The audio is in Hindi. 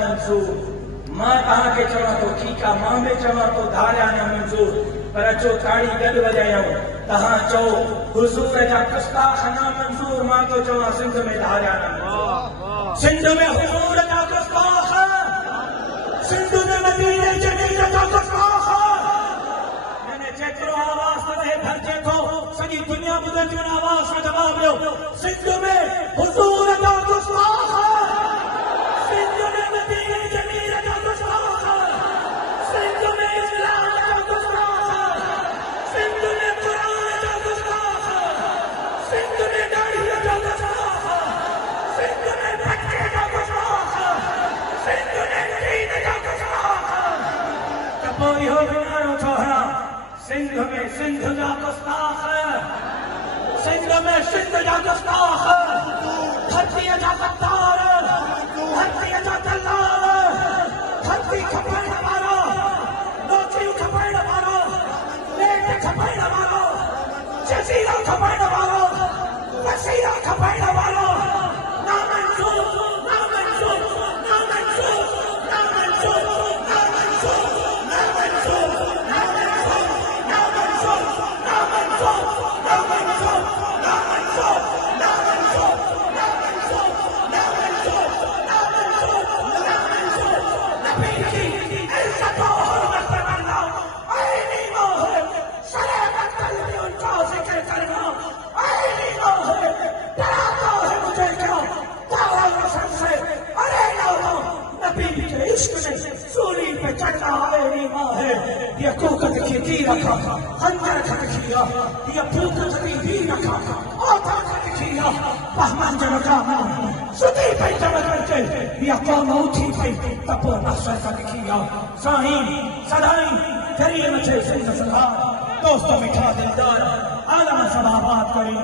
मंसूर। मां तव्हांखे चवां थो ठीकु आहे, मां बि चवां थो धारिया न मंज़ूर, पर अचो ताड़ी गॾु वॼायूं। तव्हां चओ हुज़ूर जा गुस्ताख न मंज़ूर, मां थो चवां सिंध में धारिया न मंज़ूर। सिंध में हुज़ूर जा गुस्ताख, सिंध में मदीने जमील जा गुस्ताख। मैंने जेतिरो आवाज़ तव्हां भरिजे थो, सॼी दुनिया ॿुधे थी आवाज़ में जवाब ॾियो। सिंध में हुज़ूर जा गुस्ताख, सिंध में मदीने जमील जा गुस्ताख, सिंध में इस्लाम जा गुस्ताख, सिंध में कुरान जा गुस्ताख, सिंध में दाढ़ीअ जा गुस्ताख, सिंध में बच्चे जा गुस्ताख, सिंध में दीन जा गुस्ताख। त पोइ इहो विञाइणो छो हणा? सिंध में सिंध जा गुस्ताख, सिंध में सिंध जा गुस्ताख, धरतीअ जा गद्दार, धरतीअ जा दलाल, धरती खपाइण वारा, नौकरियूं खपाइण वारा, लेट खपाइण वारा, जज़ीरा खपाइण वारा, वसीरा खपाइण वारा, ना मंज़ूर, ना मंज़ूर, ना मंज़ूर, ना मंज़ूर, ना मंज़ूर, ना मंज़ूर, ना मंज़ूर, ना मंज़ूर, ना मंज़ूर, ना मंज़ूर, ना मंज़ूर, ना मंज़ूर, ना मंज़ूर, ना मंज़ूर, ना मंज़ूर, ना मंज़ूर। नबी की इज्जत और हुर्मत पर मरना, आईनी मोह है, शराबत कल्बी उनका जिक्र करना, आईनी मोह है, डराता है मुझे क्या दावा रसन से, अरे नौलो नबी के इश्क में सूली पे चढ़ना आईनी मोह है। ये कोकत की दी रखा, खंजर खट किया, ये भूख खटी भी रखा, औता खट किया, बहमान जनका मान, सुधी पे जब करके, ये कौम उठी थी, तब नक्शा खट किया। साईं, सदाईं, करिए मुझे सिंध सदा, दोस्तों मिठा दिलदार, आलम सबाबात करें।